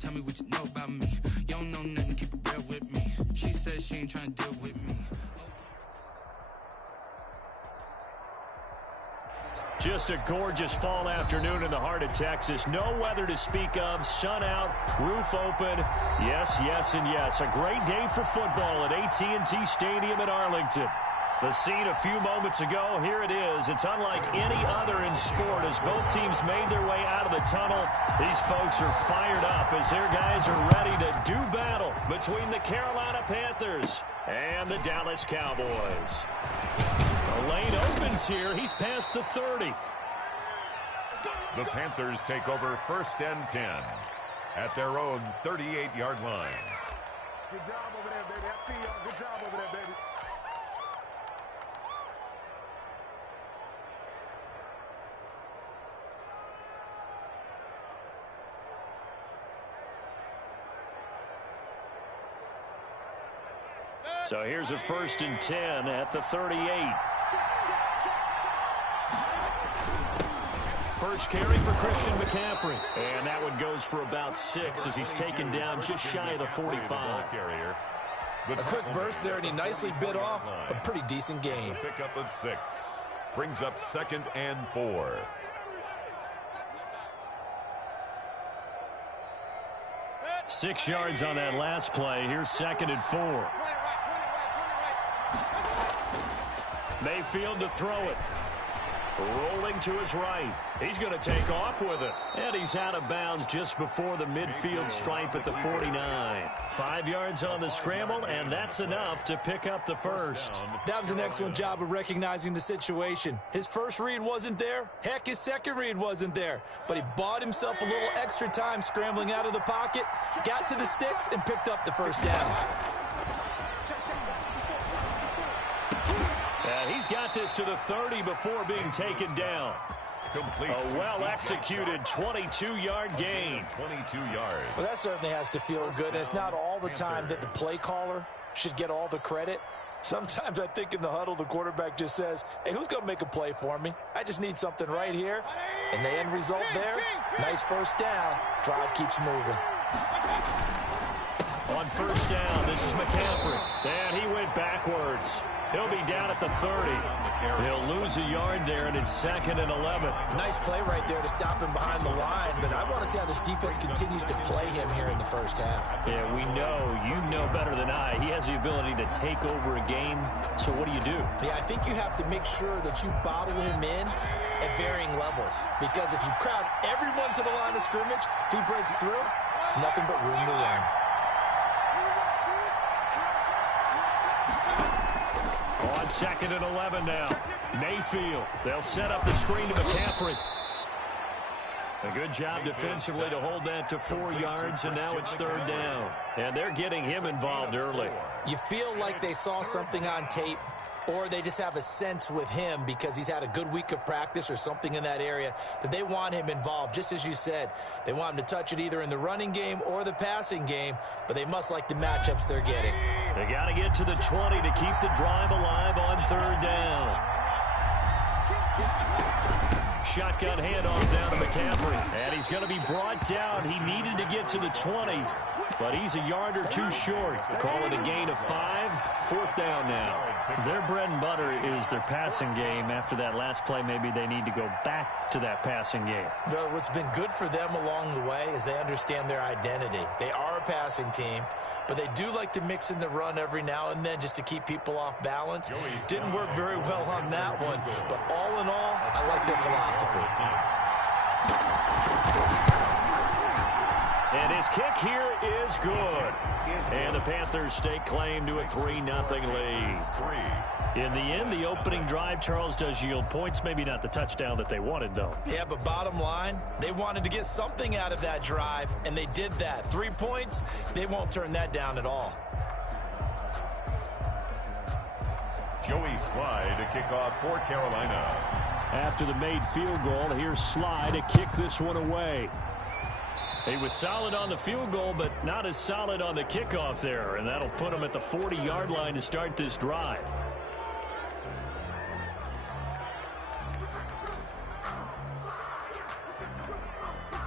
tell me what you know about me. You don't know nothing, keep it real with me. She said she ain't trying to deal with me. Just a gorgeous fall afternoon in the heart of Texas. No weather to speak of. Sun out, roof open. Yes, yes, and yes. A great day for football at AT&T Stadium in Arlington. The scene a few moments ago, here it is. It's unlike any other in sport as both teams made their way out of the tunnel. These folks are fired up as their guys are ready to do battle between the Carolina Panthers and the Dallas Cowboys. The lane opens here. He's past the 30. The Panthers take over 1st and 10 at their own 38-yard line. Good job over there, baby. I see y'all. Good job over there, baby. So here's a 1st and 10 at the 38. First carry for Christian McCaffrey. And that one goes for about 6 as he's taken down just shy of the 45. A quick burst there, and he nicely bit off a pretty decent gain. Pickup of 6. Brings up 2nd and 4. Six yards on that last play. Here's 2nd and 4. Mayfield to throw it. Rolling to his right. He's going to take off with it. And he's out of bounds just before the midfield stripe at the 49. 5 yards on the scramble, and that's enough to pick up the first. That was an excellent job of recognizing the situation. His first read wasn't there. Heck, his second read wasn't there. But he bought himself a little extra time scrambling out of the pocket, got to the sticks, and picked up the first down. He's got this to the 30 before being taken down. Complete. A well-executed 22-yard gain. 22 yards. Well, that certainly has to feel good. It's not all the time that the play caller should get all the credit. Sometimes I think in the huddle, the quarterback just says, hey, who's going to make a play for me? I just need something right here. And the end result there, nice first down. Drive keeps moving. On first down, this is McCaffrey. And he went backwards. He'll be down at the 30. He'll lose a yard there, and it's 2nd and 11. Nice play right there to stop him behind the line, but I want to see how this defense continues to play him here in the first half. Yeah, we know, you know better than I, he has the ability to take over a game, so what do you do? Yeah, I think you have to make sure that you bottle him in at varying levels, because if you crowd everyone to the line of scrimmage, if he breaks through, there's nothing but room to run. On 2nd and 11 now. Mayfield. They'll set up the screen to McCaffrey. A good job defensively to hold that to 4 yards, and now it's 3rd down. And they're getting him involved early. You feel like they saw something on tape, or they just have a sense with him because he's had a good week of practice or something in that area that they want him involved. Just as you said, they want him to touch it either in the running game or the passing game, but they must like the matchups they're getting. They got to get to the 20 to keep the drive alive on 3rd down. Shotgun handoff down to McCaffrey. And he's going to be brought down. He needed to get to the 20, but he's a yard or two short. Call it a gain of 5. 4th down now. Their bread and butter is their passing game. After that last play, maybe they need to go back to that passing game. Well, what's been good for them along the way is they understand their identity. They are a passing team, but they do like to mix in the run every now and then just to keep people off balance. Didn't work very well on that one, but all in all, I like their philosophy. And his kick here is good. And the Panthers stake claim to a 3-0 lead. In the end, the opening drive, Charles, does yield points. Maybe not the touchdown that they wanted, though. Yeah, but bottom line, they wanted to get something out of that drive, and they did that. 3 points, they won't turn that down at all. Joey Slye to kick off for Carolina. After the made field goal, here's Slye to kick this one away. He was solid on the field goal, but not as solid on the kickoff there, and that'll put him at the 40-yard line to start this drive.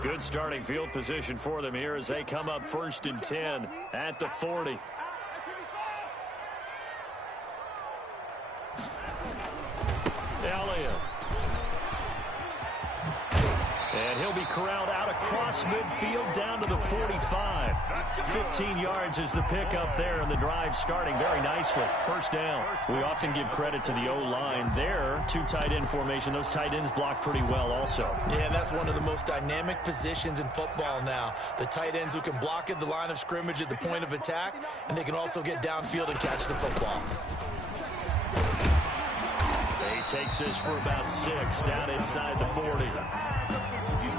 Good starting field position for them here as they come up 1st and 10 at the 40. Elliott. And he'll be corralled out across midfield down to the 45. 15 yards is the pickup there, and the drive starting very nicely. 1st down. We often give credit to the O-line there. 2 tight end formation. Those tight ends block pretty well also. Yeah, that's one of the most dynamic positions in football now. The tight ends who can block at the line of scrimmage at the point of attack, and they can also get downfield and catch the football. He takes this for about 6 down inside the 40.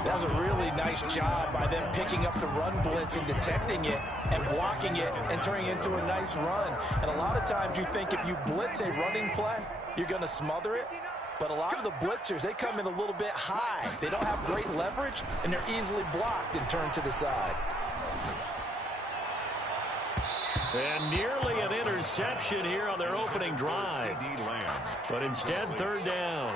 That was a really nice job by them picking up the run blitz and detecting it and blocking it and turning it into a nice run. And a lot of times you think if you blitz a running play, you're going to smother it. But a lot of the blitzers, they come in a little bit high. They don't have great leverage, and they're easily blocked and turned to the side. And nearly an interception here on their opening drive. But instead, 3rd down.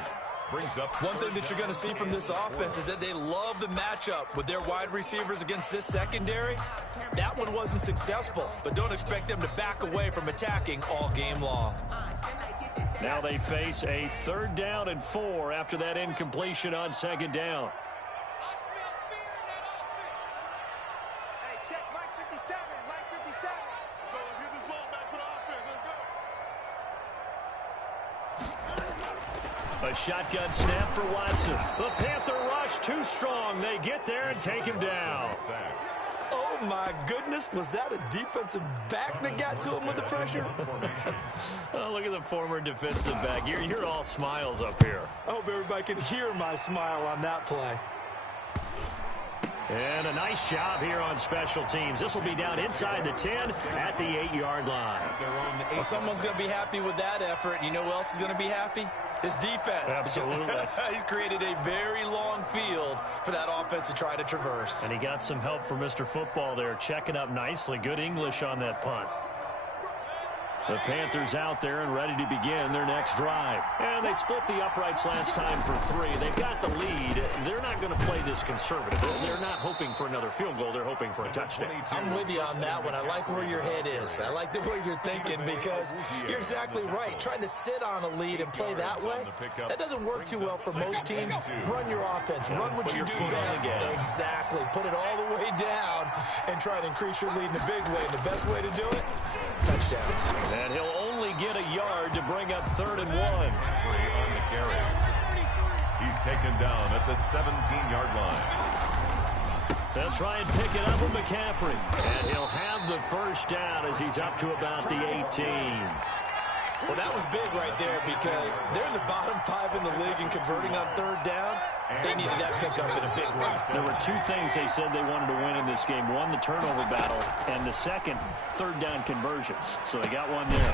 One thing that you're going to see from this offense is that they love the matchup with their wide receivers against this secondary. That one wasn't successful, but don't expect them to back away from attacking all game long. Now they face a 3rd down and 4 after that incompletion on 2nd down. A shotgun snap for Watson. The Panther rush too strong. They get there and take him down. Oh, my goodness. Was that a defensive back that got to him with the pressure? Oh, look at the former defensive back. You're all smiles up here. I hope everybody can hear my smile on that play. And a nice job here on special teams. This will be down inside the 10 at the 8-yard line. Well, someone's going to be happy with that effort. You know who else is going to be happy? His defense. Absolutely. He's created a very long field for that offense to try to traverse. And he got some help from Mr. Football there, checking up nicely. Good English on that punt. The Panthers out there and ready to begin their next drive. And they split the uprights last time for 3. They've got the lead. They're not going to play this conservative. They're not hoping for another field goal. They're hoping for a touchdown. I'm with you on that one. I like where your head is. I like the way you're thinking because you're exactly right. Trying to sit on a lead and play that way, that doesn't work too well for most teams. Run your offense. Run what you do best. Exactly. Put it all the way down and try to increase your lead in a big way. And the best way to do it, touchdowns. And he'll only get a yard to bring up 3rd and 1. On the carry. He's taken down at the 17-yard line. They'll try and pick it up with McCaffrey. And he'll have the 1st down as he's up to about the 18. Well, that was big right there because they're in the bottom 5 in the league and converting on 3rd down. They needed that pickup in a big way. There were 2 things they said they wanted to win in this game. One, the turnover battle, and the second, 3rd down conversions. So they got one there.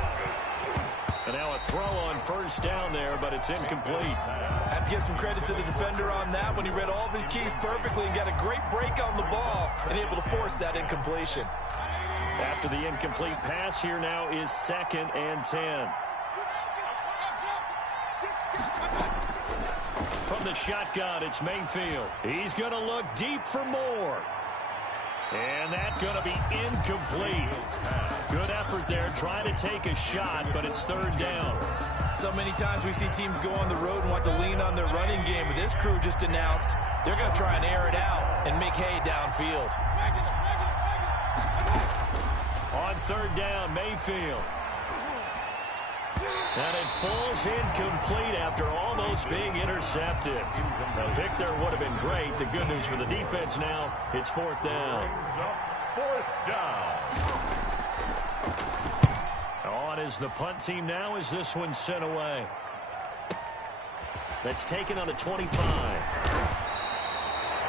And now a throw on 1st down there, but it's incomplete. I have to give some credit to the defender on that when he read all of his keys perfectly and got a great break on the ball and able to force that incompletion. After the incomplete pass, here now is 2nd and 10. From the shotgun, it's Mayfield. He's going to look deep for more. And that's going to be incomplete. Good effort there, trying to take a shot, but it's 3rd down. So many times we see teams go on the road and want to lean on their running game, but this crew just announced they're going to try and air it out and make hay downfield. On 3rd down, Mayfield. And it falls incomplete after almost being intercepted. A pick there would have been great. The good news for the defense now, it's 4th down. 4th down. On is the punt team now as this one's sent away. That's taken on the 25.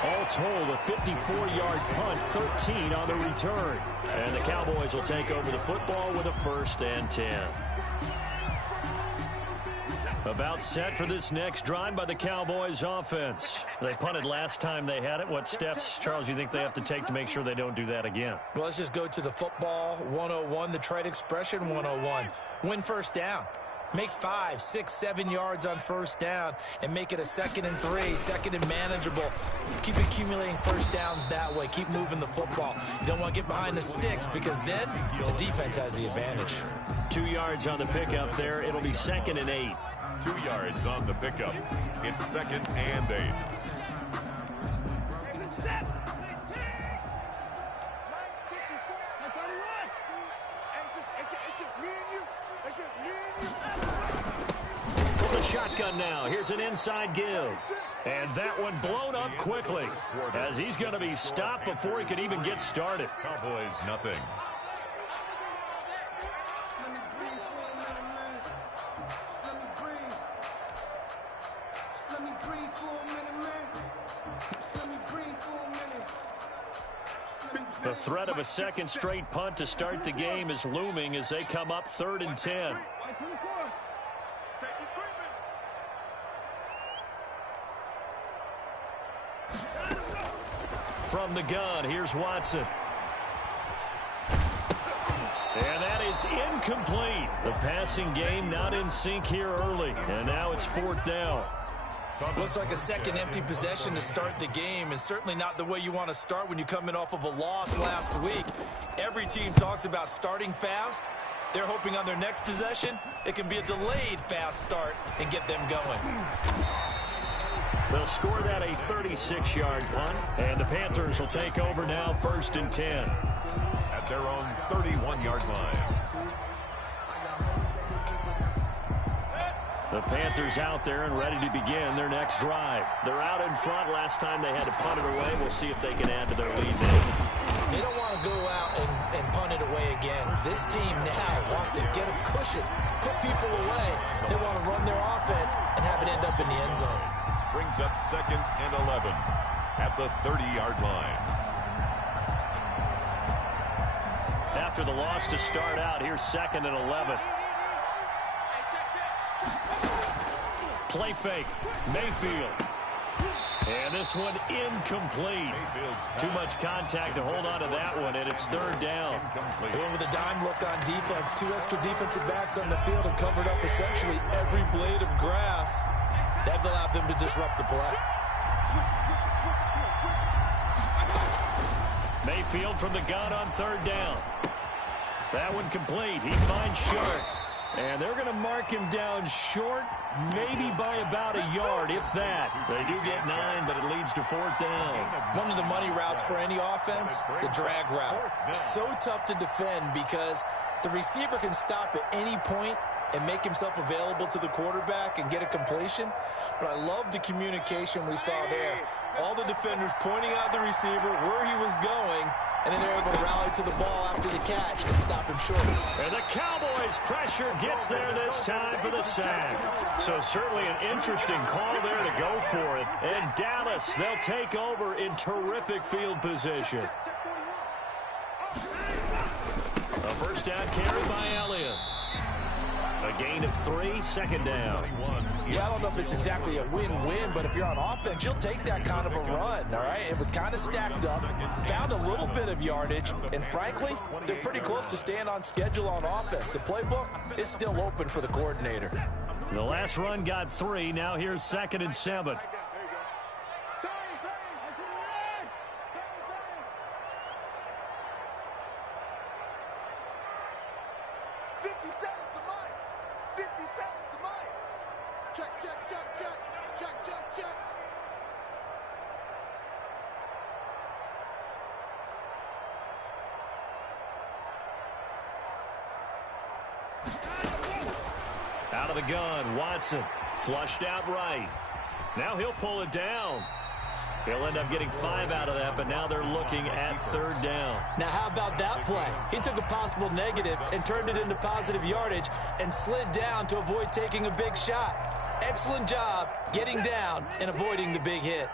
All told, a 54-yard punt, 13 on the return. And the Cowboys will take over the football with a 1st and 10. About set for this next drive by the Cowboys offense. They punted last time they had it. What steps, Charles, you think they have to take to make sure they don't do that again? Well, let's just go to the football 101, the trite expression 101. Win 1st down. Make 5, 6, 7 yards on first down and make it a 2nd and 3, 2nd and manageable. Keep accumulating first downs that way. Keep moving the football. You don't want to get behind the sticks because then the defense has the advantage. 2 yards on the pickup there. It'll be 2nd and 8. 2 yards on the pickup. It's 2nd and 8. From the shotgun now, here's an inside give. And that one blown up quickly as he's going to be stopped before he could even get started. Cowboys nothing. The threat of a second straight punt to start the game is looming as they come up 3rd and 10. From the gun, here's Watson. And that is incomplete. The passing game not in sync here early. And now it's 4th down. Looks like a second empty possession to start the game, and certainly not the way you want to start when you come in off of a loss last week. Every team talks about starting fast. They're hoping on their next possession it can be a delayed fast start and get them going. They'll score that a 36-yard punt, and the Panthers will take over now 1st and 10. At their own 31-yard line. The Panthers out there and ready to begin their next drive. They're out in front. Last time they had to punt it away. We'll see if they can add to their lead now. They don't want to go out and punt it away again. This team now wants to get a cushion, put people away. They want to run their offense and have it end up in the end zone. Brings up 2nd and 11 at the 30-yard line. After the loss to start out, here's 2nd and 11. Play fake. Mayfield. And this one incomplete. Too much contact to hold on to that one, and it's 3rd down. They went with a dime look on defense. 2 extra defensive backs on the field and covered up essentially every blade of grass. That allowed them to disrupt the play. Mayfield from the gun on 3rd down. That one complete. He finds Short. And they're going to mark him down short, maybe by about a yard, if that. They do get 9, but it leads to 4th down. One of the money routes for any offense, the drag route. So tough to defend because the receiver can stop at any point and make himself available to the quarterback and get a completion. But I love the communication we saw there. All the defenders pointing out the receiver, where he was going, and then they're able to rally to the ball after the catch and stop him short. And the Cowboys' pressure gets there this time for the sack. So certainly an interesting call there to go for it. And Dallas, they'll take over in terrific field position. A first down carry by Elliott. A gain of 3, 2nd down. Yeah, I don't know if it's exactly a win-win, but if you're on offense, you'll take that kind of a run, all right? It was kind of stacked up, found a little bit of yardage, and frankly, they're pretty close to staying on schedule on offense. The playbook is still open for the coordinator. The last run got 3. Now here's 2nd and 7. Out of the gun, Watson flushed out right. Now he'll pull it down. He'll end up getting 5 out of that, but now they're looking at 3rd down. Now how about that play? He took a possible negative and turned it into positive yardage and slid down to avoid taking a big shot. Excellent job getting down and avoiding the big hit.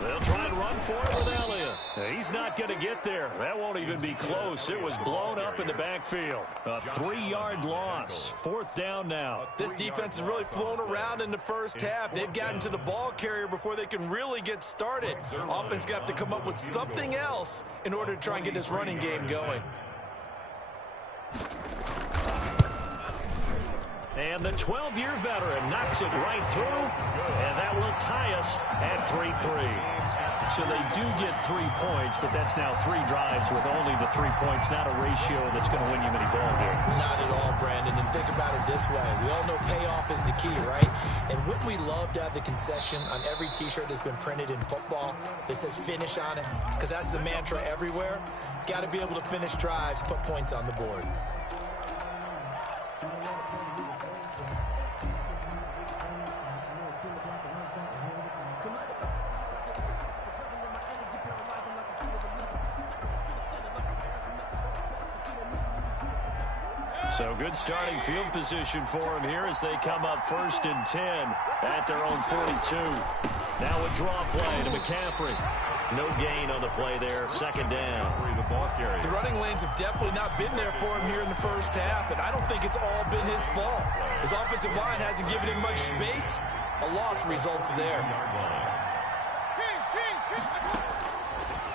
They'll try and run for it with Elliott. He's not going to get there. That won't even be close. It was blown up in the backfield. A 3-yard loss. 4th down now. This defense has really flown around in the first half. They've gotten to the ball carrier before they can really get started. Offense got to come up with something else in order to try and get this running game going. And the 12-year veteran knocks it right through, and that will tie us at 3-3. So they do get 3 points, but that's now 3 drives with only the 3 points, not a ratio that's going to win you many ball games. Not at all, Brandon. And think about it this way. We all know payoff is the key, right? And wouldn't we love to have the concession on every T-shirt that's been printed in football that says finish on it? Because that's the mantra everywhere. Got to be able to finish drives, put points on the board. So good starting field position for them here as they come up 1st and 10 at their own 42. Now a draw play to McCaffrey. No gain on the play there. 2nd down. The running lanes have definitely not been there for him here in the first half, and I don't think it's all been his fault. His offensive line hasn't given him much space. A loss results there.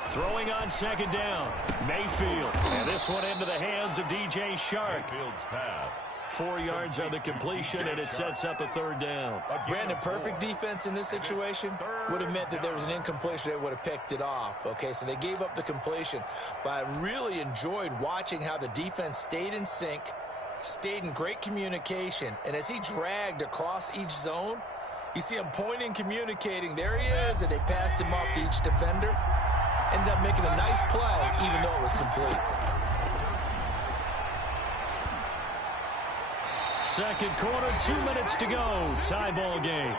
Throwing on 2nd down, Mayfield. And this one into the hands of DJ Shark. Mayfield's pass. 4 yards on the completion, and it sets up a 3rd down. Brandon, perfect defense in this situation would have meant that there was an incompletion. They would have picked it off. Okay, so they gave up the completion. But I really enjoyed watching how the defense stayed in sync, stayed in great communication. And as he dragged across each zone, you see him pointing, communicating. There he is, and they passed him off to each defender. Ended up making a nice play, even though it was complete. 2nd quarter, 2 minutes to go. Tie ball game.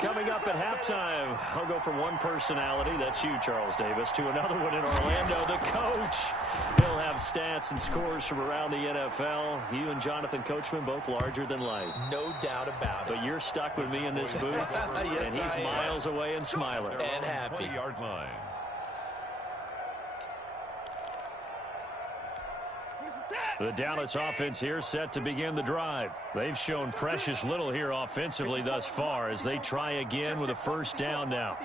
Coming up at halftime, I'll go from one personality, that's you, Charles Davis, to another one in Orlando, the coach. He'll have stats and scores from around the NFL. You and Jonathan Coachman, both larger than life. No doubt about it. But you're stuck with me in this booth, Yes, and he's miles away and smiling. And happy. 20-yard line. The Dallas offense here set to begin the drive. They've shown precious little here offensively thus far as they try again with a 1st down now.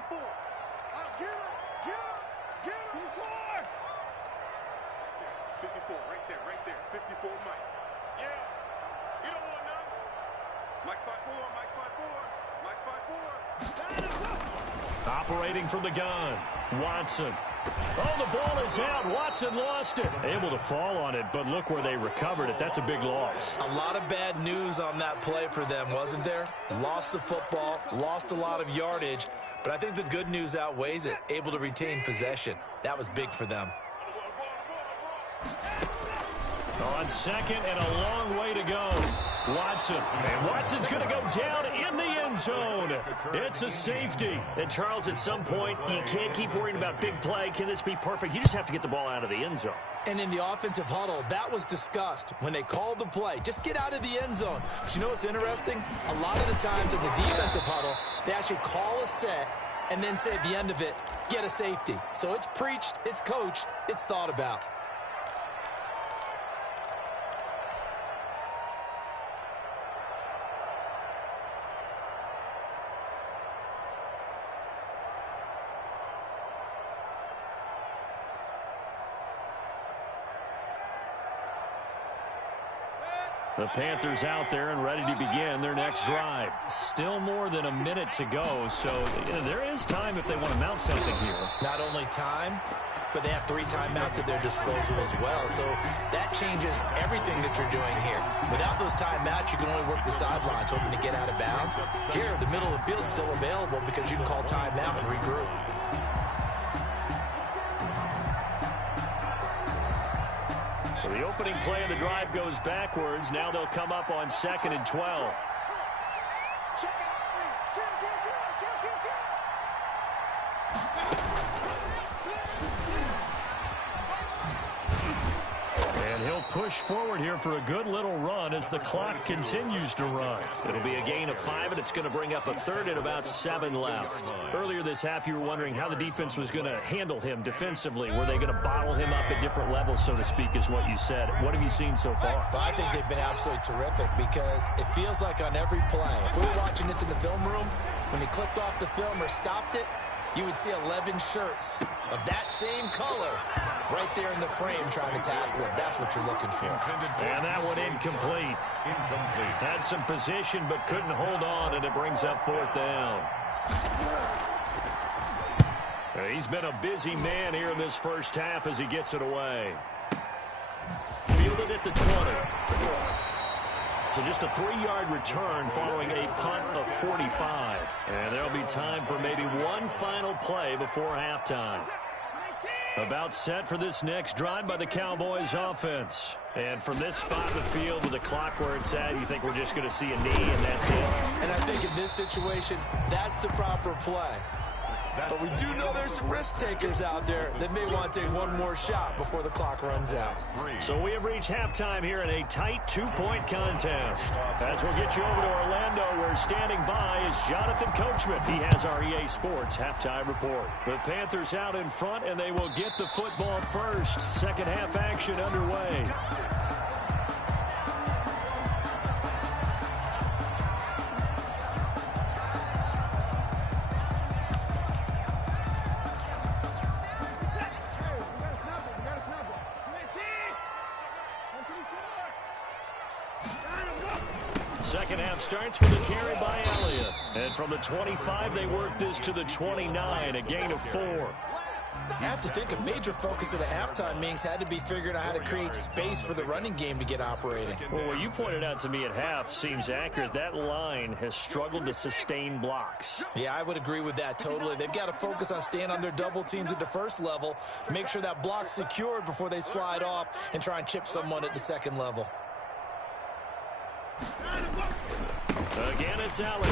Operating from the gun, Watson. Oh, the ball is out. Watson lost it. Able to fall on it, but look where they recovered it. That's a big loss. A lot of bad news on that play for them, wasn't there? Lost the football, lost a lot of yardage, but I think the good news outweighs it. Able to retain possession. That was big for them. On 2nd and a long way to go. Watson. And Watson's going to go down in the end zone. It's a safety. And Charles, at some point, you can't keep worrying about big play. Can this be perfect? You just have to get the ball out of the end zone. And in the offensive huddle, that was discussed when they called the play. Just get out of the end zone. But you know what's interesting? A lot of the times in the defensive huddle, they actually call a set and then say at the end of it, get a safety. So it's preached, it's coached, it's thought about. The Panthers out there and ready to begin their next drive. Still more than a minute to go, so there is time if they want to mount something here. Not only time, but they have 3 timeouts at their disposal as well. So that changes everything that you're doing here. Without those timeouts, you can only work the sidelines, hoping to get out of bounds. Here, the middle of the field is still available because you can call timeout and regroup. So the opening play of the drive goes backwards. Now they'll come up on 2nd and 12. And And he'll push forward here for a good little run as the clock continues to run. It'll be a gain of 5, and it's going to bring up a third and about 7 left. Earlier this half, you were wondering how the defense was going to handle him defensively. Were they going to bottle him up at different levels, so to speak, is what you said. What have you seen so far? But I think they've been absolutely terrific because it feels like on every play, if we were watching this in the film room, when he clicked off the film or stopped it, you would see 11 shirts of that same color right there in the frame trying to tackle it. That's what you're looking for. And that one incomplete. Had some position but couldn't hold on, and it brings up 4th down. He's been a busy man here in this first half as he gets it away. Fielded at the 20. So just a 3-yard return following a punt of 45. And there'll be time for maybe one final play before halftime. About set for this next drive by the Cowboys offense. And from this spot in the field with the clock where it's at, you think we're just going to see a knee and that's it? And I think in this situation, that's the proper play. But we do know there's some risk takers out there that may want to take one more shot before the clock runs out. So we have reached halftime here in a tight 2-point contest. As we'll get you over to Orlando, where standing by is Jonathan Coachman. He has our EA Sports halftime report. The Panthers out in front, and they will get the football first. Second half action underway. Second half starts with a carry by Elliott. And from the 25, they work this to the 29, a gain of 4. I have to think a major focus of the halftime meetings had to be figuring out how to create space for the running game to get operating. Well, what you pointed out to me at half seems accurate. That line has struggled to sustain blocks. Yeah, I would agree with that totally. They've got to focus on staying on their double teams at the first level, make sure that block's secured before they slide off and try and chip someone at the second level. Again, it's Elliott.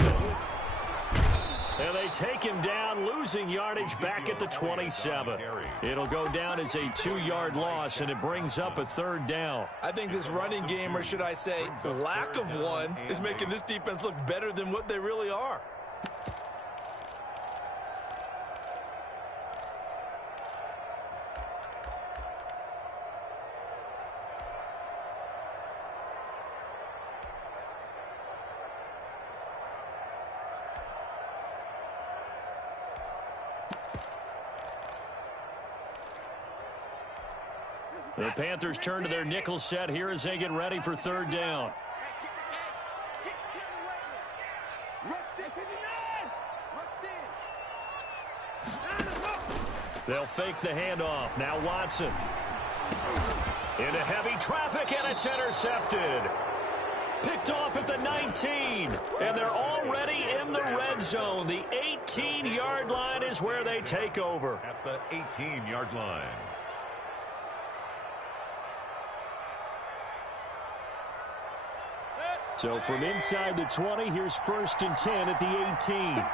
And they take him down, losing yardage back at the 27. It'll go down as a 2-yard loss, and it brings up a 3rd down. I think this running game, or should I say lack of one, is making this defense look better than what they really are. The Panthers turn to their nickel set here as they get ready for 3rd down. They'll fake the handoff. Now Watson. Into heavy traffic, and it's intercepted. Picked off at the 19, and they're already in the red zone. The 18-yard line is where they take over. At the 18-yard line. So from inside the 20, here's 1st and 10 at the 18.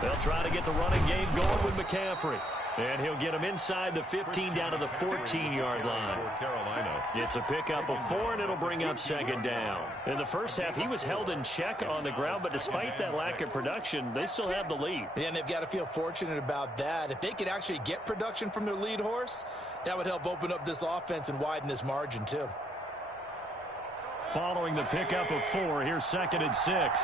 They'll try to get the running game going with McCaffrey. And he'll get him inside the 15 down to the 14-yard line. Carolina. It's a pickup of 4, and it'll bring up 2nd down. In the first half, he was held in check on the ground, but despite that lack of production, they still have the lead. Yeah, and they've got to feel fortunate about that. If they could actually get production from their lead horse, that would help open up this offense and widen this margin, too. Following the pickup of 4, here's 2nd and 6.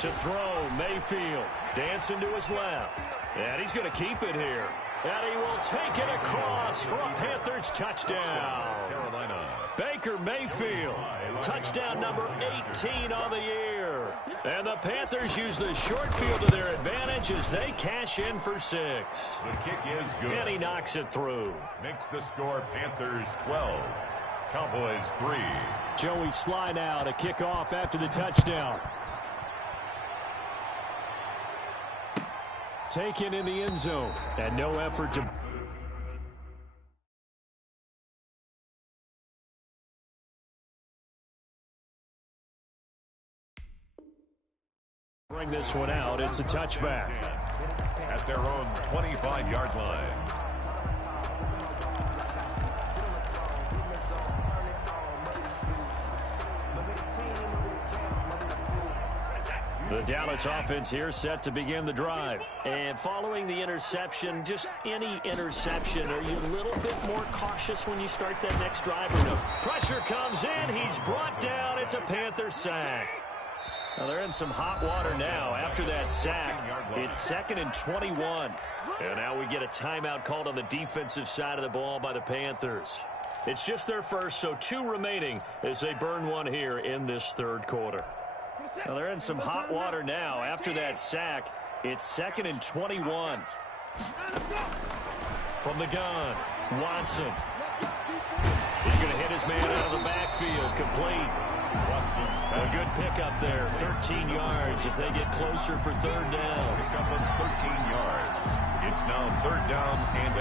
To throw, Mayfield. Dancing to his left. And he's going to keep it here. And he will take it across for a Panthers touchdown. Carolina. Baker Mayfield. Touchdown number 18 on the year. And the Panthers use the short field to their advantage as they cash in for 6. The kick is good. And he knocks it through. Makes the score Panthers 12. Cowboys 3. Joey Slye now to kick off after the touchdown. Taken in the end zone. And no effort to... Bring this one out. It's a touchback. At their own 25-yard line. The Dallas offense here set to begin the drive. And following the interception, just any interception, are you a little bit more cautious when you start that next drive or no? Pressure comes in. He's brought down. It's a Panther sack. Well, they're in some hot water now after that sack. It's 2nd and 21. And now we get a timeout called on the defensive side of the ball by the Panthers. It's just their first, so 2 remaining as they burn one here in this third quarter. Well, they're in some hot water now after that sack. It's 2nd and 21. From the gun, Watson. He's going to hit his man out of the backfield, complete. A good pickup there, 13 yards as they get closer for third down. Pickup of 13 yards. It's now 3rd down and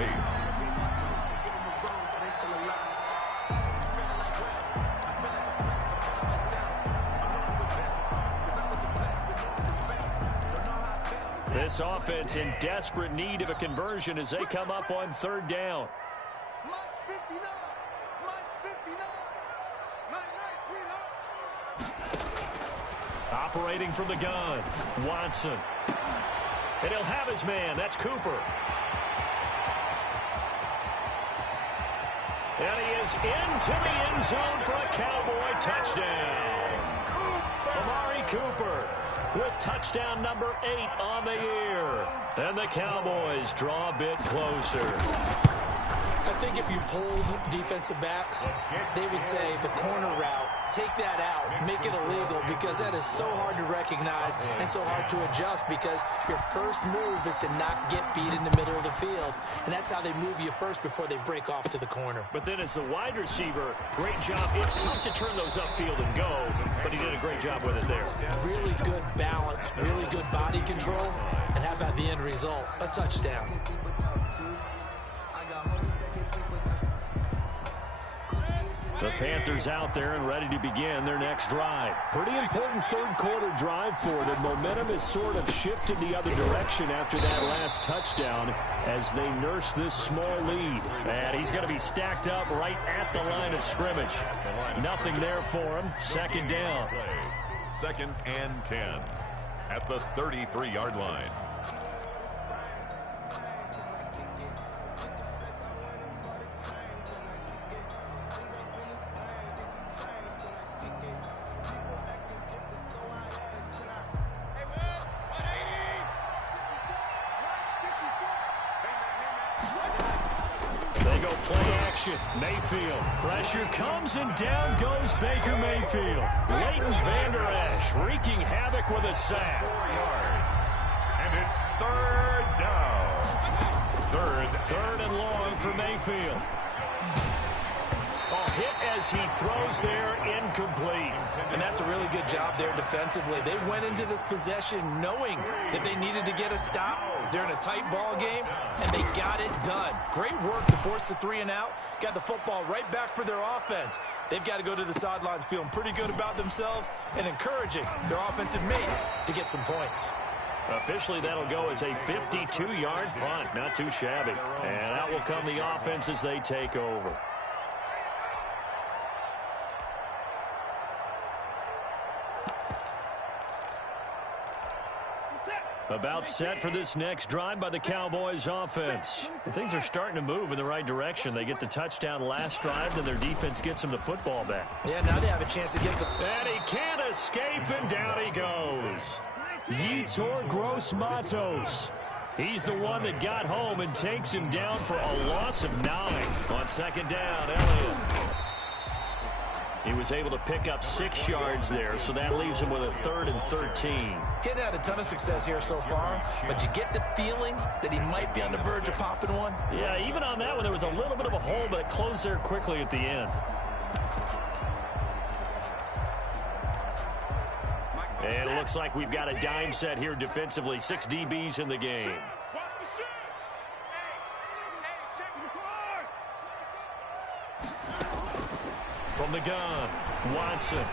8. This offense in desperate need of a conversion as they come up on 3rd down. Operating from the gun, Watson. And he'll have his man. That's Cooper. And he is into the end zone for a Cowboy touchdown. Amari Cooper with touchdown number 8 on the year. And the Cowboys draw a bit closer. I think if you polled defensive backs, they would say the corner route, take that out, make it illegal, because that is so hard to recognize and so hard to adjust, because your first move is to not get beat in the middle of the field. And that's how they move you first before they break off to the corner. But then as the wide receiver, great job. It's tough to turn those upfield and go, but he did a great job with it there. Really good balance, really good body control, and how about the end result? A touchdown. The Panthers out there and ready to begin their next drive. Pretty important third quarter drive for them. Momentum has sort of shifted the other direction after that last touchdown as they nurse this small lead. And he's going to be stacked up right at the line of scrimmage. Nothing there for him. 2nd down. 2nd and 10 at the 33-yard line. Mayfield. Pressure comes and down goes Baker Mayfield. Leighton Vander Esch wreaking havoc with a sack. 4 yards. And it's 3rd down. 3rd and long for Mayfield. A hit as he throws there, incomplete. And that's a really good job there defensively. They went into this possession knowing that they needed to get a stop. They're in a tight ball game, and they got it done. Great work to force the 3 and out. Got the football right back for their offense. They've got to go to the sidelines feeling pretty good about themselves and encouraging their offensive mates to get some points. Officially, that'll go as a 52-yard punt. Not too shabby. And out will come the offense as they take over. About set for this next drive by the Cowboys offense. And things are starting to move in the right direction. They get the touchdown last drive, then their defense gets them the football back. Yeah, now they have a chance to get the... And he can't escape, and down he goes. Yetur Gross-Matos. He's the one that got home and takes him down for a loss of 9. On 2nd down, Elliott. He was able to pick up 6 yards there, so that leaves him with a 3rd and 13. He's had a ton of success here so far, but you get the feeling that he might be on the verge of popping one. Yeah, even on that one, there was a little bit of a hole, but it closed there quickly at the end. And it looks like we've got a dime set here defensively. 6 DBs in the game. From the gun, Watson.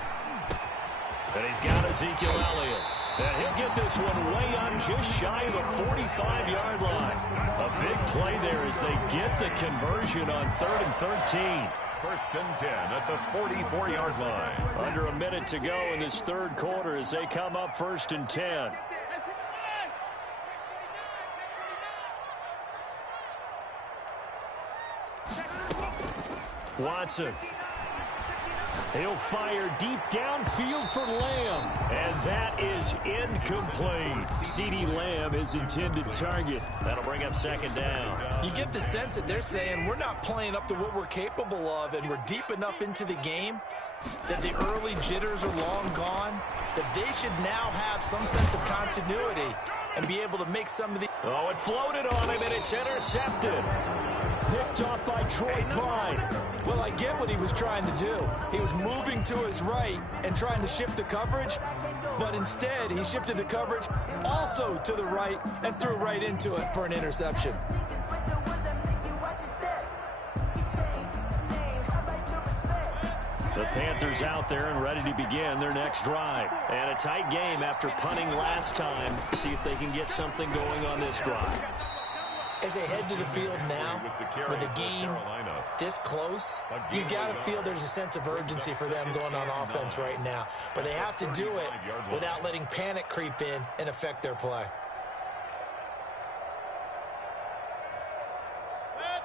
And he's got Ezekiel Elliott. And he'll get this one way up just shy of the 45-yard line. A big play there as they get the conversion on 3rd and 13. 1st and 10 at the 44-yard line. Under a minute to go in this third quarter as they come up 1st and 10. Watson. He'll fire deep downfield for Lamb. And that is incomplete. CeeDee Lamb, his intended target. That'll bring up 2nd down. You get the sense that they're saying we're not playing up to what we're capable of, and we're deep enough into the game that the early jitters are long gone, that they should now have some sense of continuity and be able to make some of the... Oh, it floated on him, and it's intercepted. Picked up by Troy Pride. Well, I get what he was trying to do. He was moving to his right and trying to shift the coverage, but instead he shifted the coverage also to the right and threw right into it for an interception. The Panthers out there and ready to begin their next drive. And a tight game after punting last time. See if they can get something going on this drive. As they head to the field now, with the game this close, you got to feel there's a sense of urgency for them going on offense right now. But they have to do it without letting panic creep in and affect their play.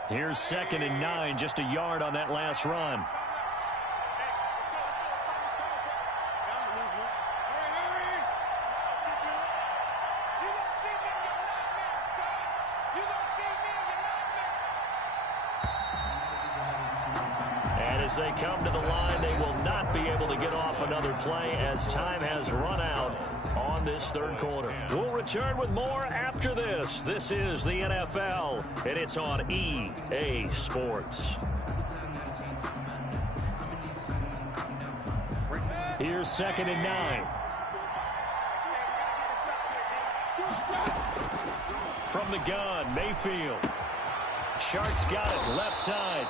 Here's 2nd and 9, just a yard on that last run. As they come to the line, they will not be able to get off another play as time has run out on this third quarter. We'll return with more after this. This is the NFL, and it's on EA Sports. Here's 2nd and 9. From the gun, Mayfield. Sharks got it, left side.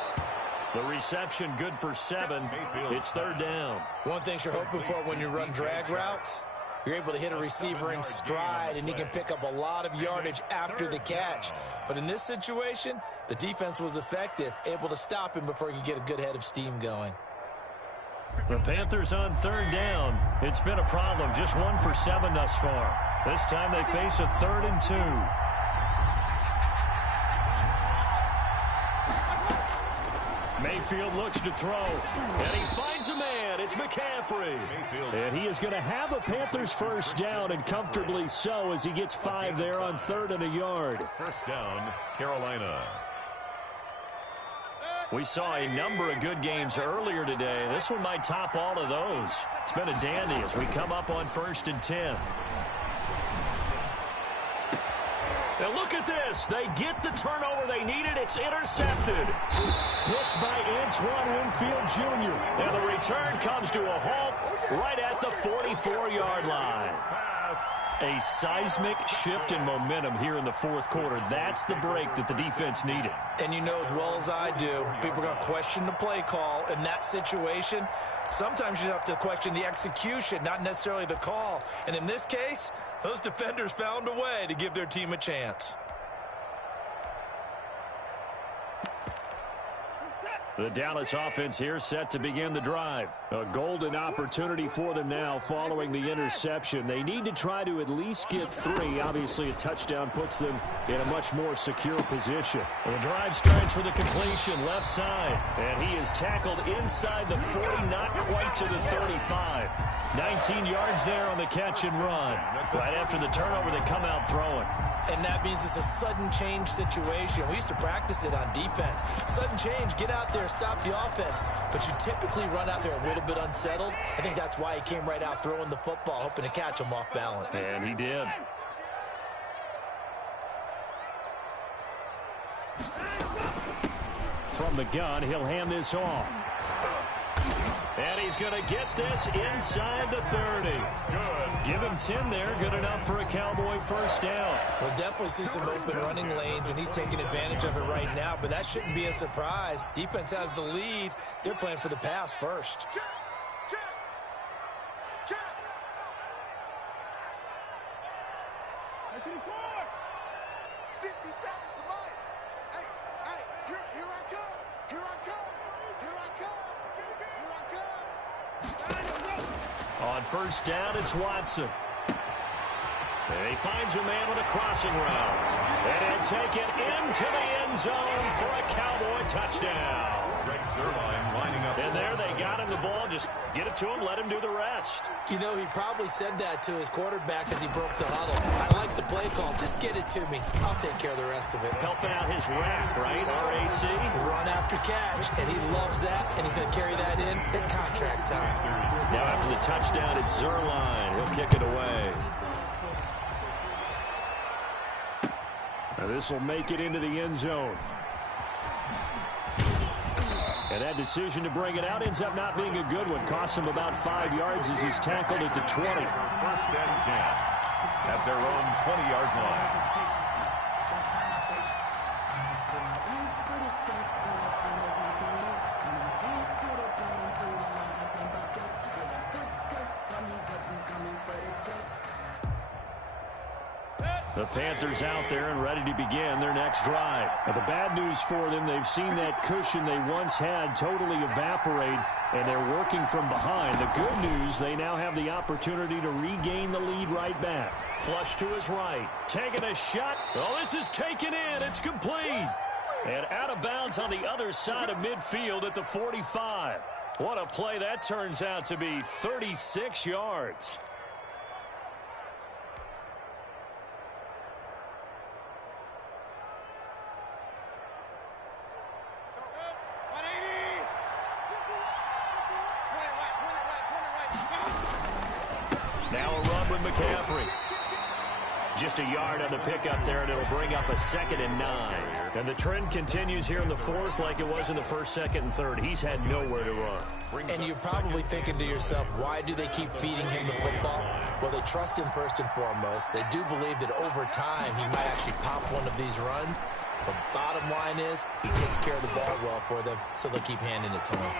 The reception good for 7. It's 3rd down. One thing you're hoping for when you run drag routes, you're able to hit a receiver in stride, and he can pick up a lot of yardage after the catch. But in this situation, the defense was effective, able to stop him before he could get a good head of steam going. The Panthers on 3rd down. It's been a problem. Just 1 for 7 thus far. This time they face a 3rd and 2. Mayfield looks to throw, and he finds a man. It's McCaffrey. And he is going to have a Panthers first down, and comfortably so, as he gets 5 there on 3rd and a yard. 1st down, Carolina. We saw a number of good games earlier today. This one might top all of those. It's been a dandy as we come up on 1st and 10. Now look at this. They get the turnover they needed. It's intercepted. Picked by Antoine Winfield Jr. And the return comes to a halt right at the 44-yard line. A seismic shift in momentum here in the fourth quarter. That's the break that the defense needed. And you know as well as I do, people are going to question the play call in that situation. Sometimes you have to question the execution, not necessarily the call. And in this case, those defenders found a way to give their team a chance. The Dallas offense here set to begin the drive. A golden opportunity for them now following the interception. They need to try to at least get 3. Obviously, a touchdown puts them in a much more secure position. The drive starts with a completion left side. And he is tackled inside the 40, not quite to the 35. 19 yards there on the catch and run. Right after the turnover, they come out throwing. And that means it's a sudden change situation. We used to practice it on defense. Sudden change, get out there, stop the offense. But you typically run out there a little bit unsettled. I think that's why he came right out throwing the football, hoping to catch him off balance. And he did. From the gun, he'll hand this off. And he's going to get this inside the 30. Good. Give him 10 there. Good enough for a Cowboy first down. We'll definitely see some open running lanes, and he's taking advantage of it right now, but that shouldn't be a surprise. Defense has the lead. They're playing for the pass first. On first down, it's Watson. And he finds a man with a crossing route. And he'll take it into the end zone for a Cowboy touchdown. Greg Zuerlein lining up. And there they got him the ball. Just get it to him, let him do the rest. You know, he probably said that to his quarterback as he broke the huddle. I like the play call. Just get it to me. I'll take care of the rest of it. Helping out his rack, right? RAC. Run after catch, and he loves that, and he's going to carry that in at contract time. Now after the touchdown, it's Zuerlein. He'll kick it away. Now this will make it into the end zone. And that decision to bring it out ends up not being a good one. Costs him about 5 yards as he's tackled at the 20. First and 10 at their own 20-yard line. The Panthers out there and ready to begin their next drive. Now, the bad news for them, they've seen that cushion they once had totally evaporate, and they're working from behind. The good news, they now have the opportunity to regain the lead right back. Flush to his right. Taking a shot. Oh, this is taken in. It's complete. And out of bounds on the other side of midfield at the 45. What a play that turns out to be. 36 yards. Now a run with McCaffrey. Just a yard on the pickup there, and it'll bring up a 2nd and 9. And the trend continues here in the 4th like it was in the 1st, 2nd, and 3rd. He's had nowhere to run. And you're probably thinking to yourself, why do they keep feeding him the football? Well, they trust him first and foremost. They do believe that over time he might actually pop one of these runs. The bottom line is he takes care of the ball well for them, so they'll keep handing it to him.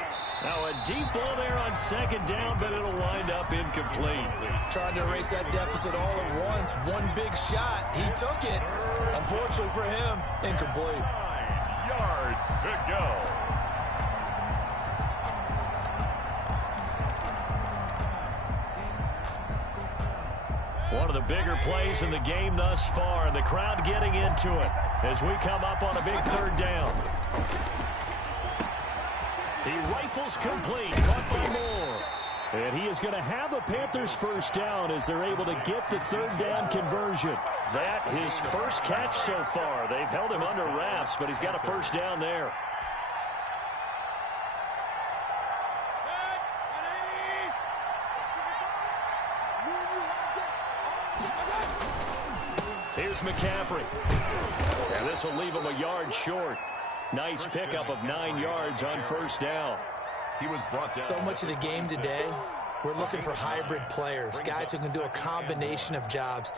Now a deep ball there on 2nd down, but it'll wind up incomplete. Trying to erase that deficit all at once. One big shot. He took it. Unfortunately for him, incomplete. 9 yards to go. One of the bigger plays in the game thus far, and the crowd getting into it as we come up on a big 3rd down. He rifles complete, caught by Moore. And he is going to have a Panthers first down as they're able to get the 3rd down conversion. That his first catch so far. They've held him under wraps, but he's got a first down there. Here's McCaffrey. And this will leave him a yard short. Nice pickup of 9 yards on first down. He was brought down. So much of the game today, we're looking for hybrid players, guys who can do a combination of jobs.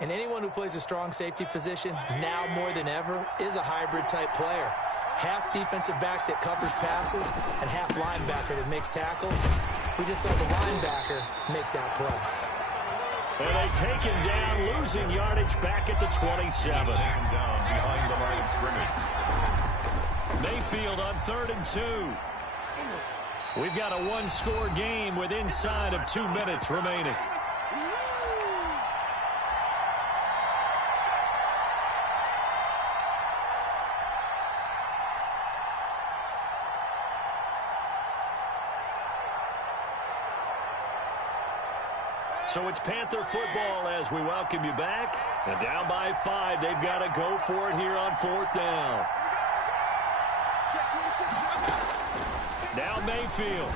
And anyone who plays a strong safety position, now more than ever, is a hybrid type player. Half defensive back that covers passes and half linebacker that makes tackles. We just saw the linebacker make that play. And they take him down, losing yardage back at the 27. Down behind the line of scrimmage. Mayfield on 3rd and 2. We've got a one-score game with inside of 2 minutes remaining. So it's Panther football as we welcome you back. And down by 5, they've got to go for it here on 4th down. Now Mayfield.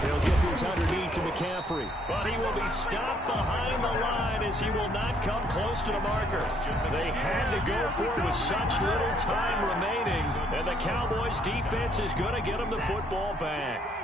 He'll get this underneath to McCaffrey. But he will be stopped behind the line as he will not come close to the marker. They had to go for it with such little time remaining. And the Cowboys defense is going to get him the football back.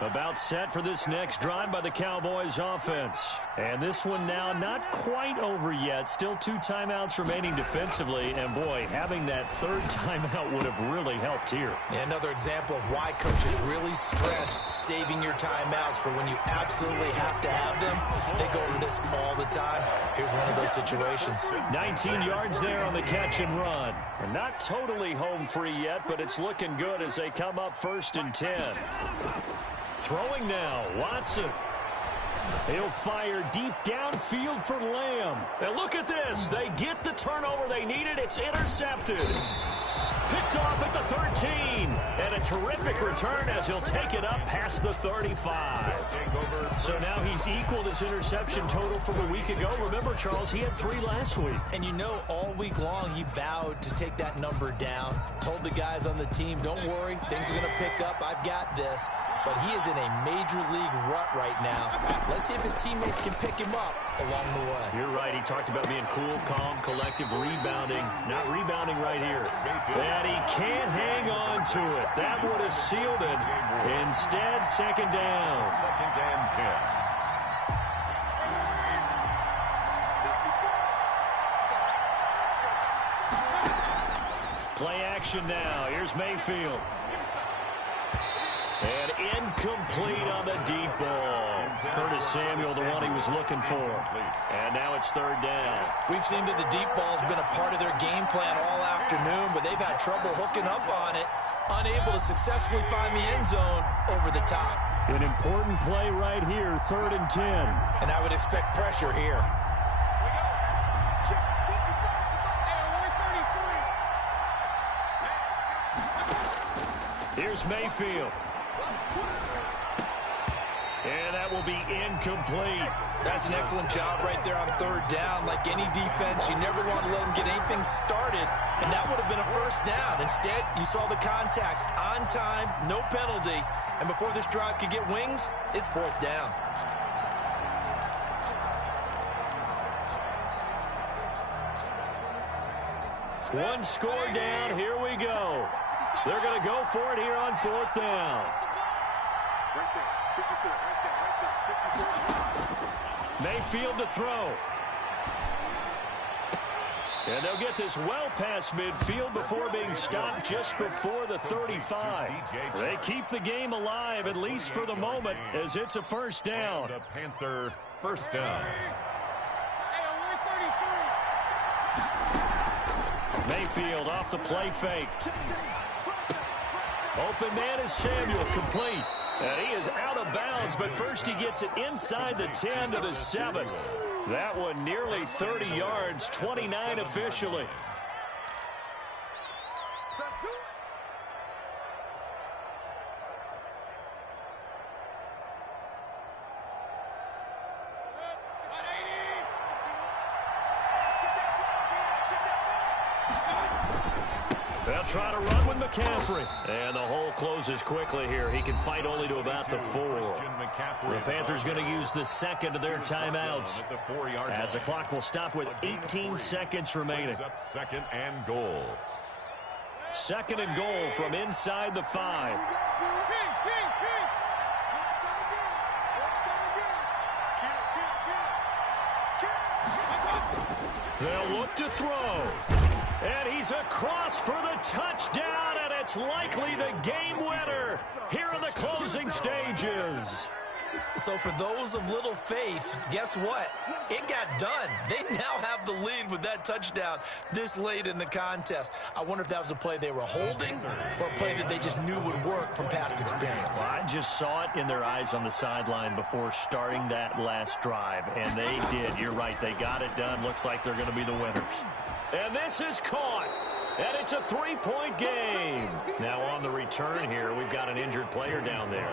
About set for this next drive by the Cowboys offense. And this one now not quite over yet. Still 2 timeouts remaining defensively. And boy, having that 3rd timeout would have really helped here. And another example of why coaches really stress saving your timeouts for when you absolutely have to have them. They go over this all the time. Here's one of those situations. 19 yards there on the catch and run. And not totally home free yet, but it's looking good as they come up 1st and 10. Throwing now, Watson. He'll fire deep downfield for Lamb. And look at this. They get the turnover they needed. It's intercepted. Picked off at the 13. And a terrific return as he'll take it up past the 35. So now he's equaled his interception total from a week ago. Remember, Charles, he had 3 last week. And you know, all week long he vowed to take that number down. Told the guys on the team, don't worry, things are going to pick up. I've got this. But he is in a major league rut right now. Let's see if his teammates can pick him up along the way. You're right. He talked about being cool, calm, collective, rebounding. Not rebounding right here. And he can't hang on to it. That would have sealed it. Instead, second down. Second and 10. Play action now. Here's Mayfield. And incomplete on the deep ball. Curtis Samuel, the one he was looking for. And now it's third down. We've seen that the deep ball has been a part of their game plan all afternoon, but they've had trouble hooking up on it, unable to successfully find the end zone over the top. An important play right here, third and 10. And I would expect pressure here. Here's Mayfield. And that will be incomplete. That's an excellent job right there on third down. Like any defense, you never want to let them get anything started, and that would have been a first down. Instead, you saw the contact on time, no penalty, and before this drive could get wings, it's fourth down. One score down. Here we go. They're going to go for it here on fourth down. Mayfield to throw. And they'll get this well past midfield before being stopped just before the 35. They keep the game alive, at least for the moment, as it's a first down. And a Panther first down. Mayfield off the play fake. Open man is Samuel, complete. And he is out of bounds, but first he gets it inside the 10 to the 7. That one nearly 30 yards, 29 officially. They'll try to run with McCaffrey. And the hole closes quickly here. He can fight only to about the 4. The Panthers going to use the second of their timeouts, as the clock will stop with 18 seconds remaining. Second and goal. Second and goal from inside the 5. They'll look to throw. And he's across for the touchdown, and it's likely the game winner here in the closing stages. So for those of little faith, guess what? It got done. They now have the lead with that touchdown this late in the contest. I wonder if that was a play they were holding or a play that they just knew would work from past experience. Well, I just saw it in their eyes on the sideline before starting that last drive, and they did. You're right. They got it done. Looks like they're going to be the winners. And this is caught. And it's a 3-point game. Now on the return here, we've got an injured player down there.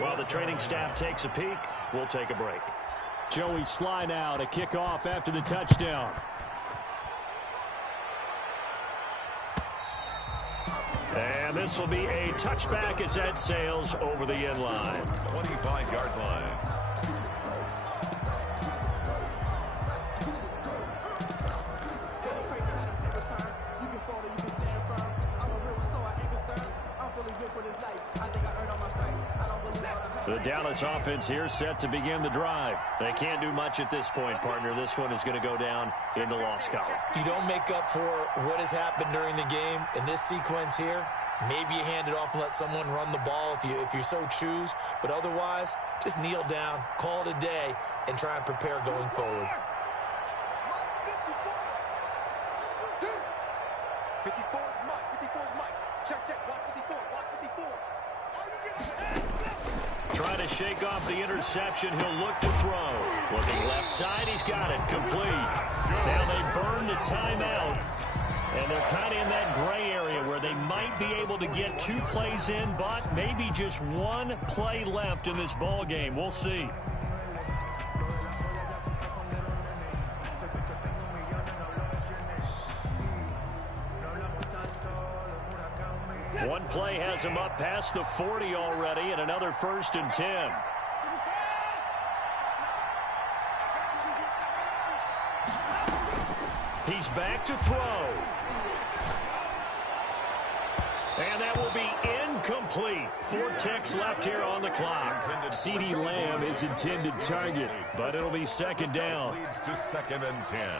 While the training staff takes a peek, we'll take a break. Joey Sly now to kick off after the touchdown. And this will be a touchback as that sails over the end line. 25-yard line. The Dallas offense here set to begin the drive. They can't do much at this point, partner. This one is going to go down in the loss column. You don't make up for what has happened during the game in this sequence here. Maybe you hand it off and let someone run the ball if you so choose. But otherwise, just kneel down, call it a day, and try and prepare going forward. 54 is Mike. 54 is Mike. Check, check. Watch 54. Watch 54. Trying to shake off the interception. He'll look to throw. Looking left side. He's got it. Complete. Now they burn the timeout. And they're kind of in that gray area where they might be able to get 2 plays in, but maybe just 1 play left in this ball game. We'll see. One play has him up past the 40 already, and another 1st and 10. He's back to throw. And that will be incomplete. 4 ticks left here on the clock. CeeDee Lamb is intended target, but it'll be 2nd down. Leads to 2nd and 10.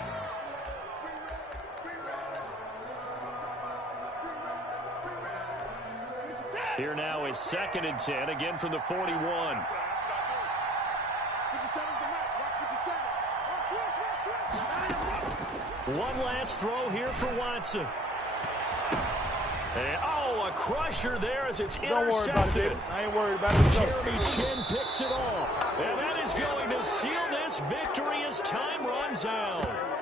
Here now is 2nd and 10, again from the 41. One last throw here for Watson. And, a crusher there as it's intercepted. Don't worry about it, David. I ain't worried about it. Jeremy Chinn picks it off. And that is going to seal this victory as time runs out.